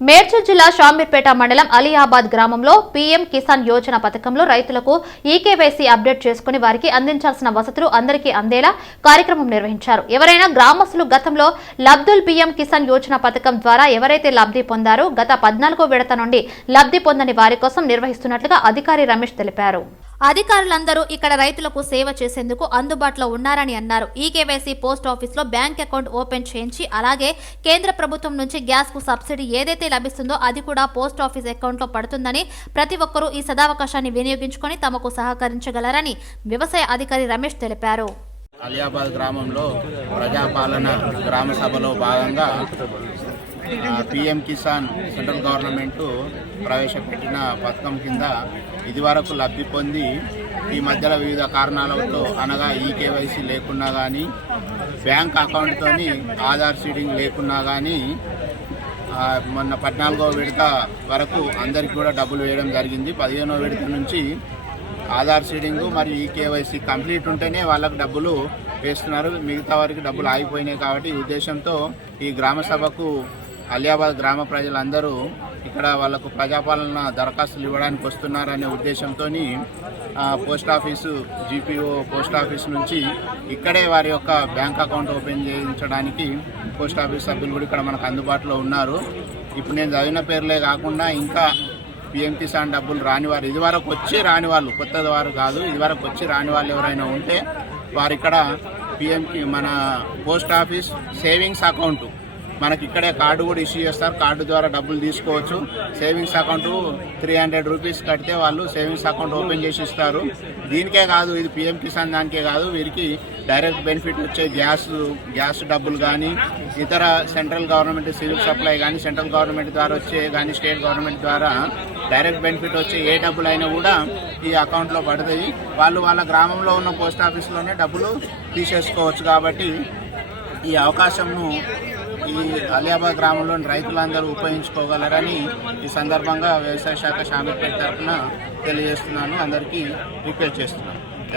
మేడ్చల్ జిల్లా షామీర్పేట మండలం అలియాబాద్ గ్రామంలో పీఎం కిసాన్ యోజన పథకంలో రైతులకు ఈకేవైసీ అప్డేట్ చేసుకుని వారికి అందించాల్సిన వసతులు అందరికీ అందేలా కార్యక్రమం నిర్వహించారు. ఎవరైనా గ్రామస్తులు గతంలో లబ్దుల్ పీఎం కిసాన్ యోజన పథకం ద్వారా ఎవరైతే లబ్ధి పొందారో గత పద్నాలుగో విడత నుండి లబ్ధి పొందని వారి కోసం నిర్వహిస్తున్నట్లుగా అధికారి రమేష్ తెలిపారు. అధికారులందరూ ఇక్కడ రైతులకు సేవ చేసేందుకు అందుబాటులో ఉన్నారని అన్నారు. ఈ కేవైసీ పోస్ట్ ఆఫీస్లో బ్యాంక్ అకౌంట్ ఓపెన్ చేయించి అలాగే కేంద్ర ప్రభుత్వం నుంచి గ్యాస్కు సబ్సిడీ ఏదైతే లభిస్తుందో అది కూడా పోస్ట్ ఆఫీస్ అకౌంట్లో పడుతుందని ప్రతి ఒక్కరూ ఈ సదావకాశాన్ని వినియోగించుకొని తమకు సహకరించగలరని వ్యవసాయ అధికారి రమేష్ తెలిపారు. అలియాబాద్ గ్రామంలో ప్రజాపాలన గ్రామ సభలో భాగంగా పిఎం కిసాన్ సెంట్రల్ గవర్నమెంట్ ప్రవేశపెట్టిన పథకం కింద ఇదివరకు లబ్ధి పొంది ఈ మధ్యలో వివిధ కారణాలతో అనగా ఈకేవైసీ లేకున్నా కానీ బ్యాంక్ అకౌంట్తోని ఆధార్ సీడింగ్ లేకున్నా కానీ మొన్న పద్నాలుగో విడత వరకు అందరికి కూడా డబ్బులు వేయడం జరిగింది. పదిహేనో విడత నుంచి ఆధార్ సీడింగ్ మరియు ఈ కేవైసీ కంప్లీట్ ఉంటేనే వాళ్ళకు డబ్బులు వేస్తున్నారు. మిగతా వారికి డబ్బులు ఆగిపోయినాయి కాబట్టి ఈ ఉద్దేశంతో ఈ గ్రామ సభకు అలియాబాద్ గ్రామ ప్రజలందరూ ఇక్కడ వాళ్ళకు ప్రజాపాలన దరఖాస్తులు ఇవ్వడానికి వస్తున్నారనే ఉద్దేశంతో post office GPO post office నుంచి ఇక్కడే వారి యొక్క బ్యాంక్ అకౌంట్ ఓపెన్ చేయించడానికి పోస్ట్ ఆఫీస్ సభ్యులు కూడా ఇక్కడ మనకు అందుబాటులో ఉన్నారు. ఇప్పుడు నేను చదివిన పేర్లే కాకుండా ఇంకా పిఎం కిసాన్ డబ్బులు రాని వారు ఇదివరకు వచ్చి రాని వాళ్ళు కొత్తది వారు కాదు ఇదివరకు వచ్చి రాని వాళ్ళు ఎవరైనా ఉంటే వారు ఇక్కడ పిఎంకి మన పోస్ట్ ఆఫీస్ సేవింగ్స్ అకౌంట్ మనకి ఇక్కడే కార్డు కూడా ఇష్యూ చేస్తారు. కార్డు ద్వారా డబ్బులు తీసుకోవచ్చు. Savings account three hundred rupees కడితే వాళ్ళు సేవింగ్స్ అకౌంట్ ఓపెన్ చేసి ఇస్తారు. దీనికే కాదు ఇది పిఎం కిసాన్ దానికే కాదు వీరికి డైరెక్ట్ బెనిఫిట్ వచ్చే గ్యాస్ గ్యాస్ డబ్బులు కానీ ఇతర సెంట్రల్ గవర్నమెంట్ సివిల్ సప్లై కానీ సెంట్రల్ గవర్నమెంట్ ద్వారా వచ్చే కానీ స్టేట్ గవర్నమెంట్ ద్వారా డైరెక్ట్ బెనిఫిట్ వచ్చే ఏ డబ్బులు అయినా కూడా ఈ అకౌంట్లో పడుతుంది వాళ్ళు వాళ్ళ గ్రామంలో ఉన్న పోస్ట్ ఆఫీస్లోనే డబ్బులు తీసేసుకోవచ్చు కాబట్టి ఈ అవకాశంను ఈ అలియాబాద్ గ్రామంలోని రైతులందరూ ఉపయోగించుకోగలరని ఈ సందర్భంగా వ్యవసాయ శాఖ శామిపేట తరఫున తెలియజేస్తున్నాను. అందరికీ రిక్వెస్ట్ చేస్తున్నాను.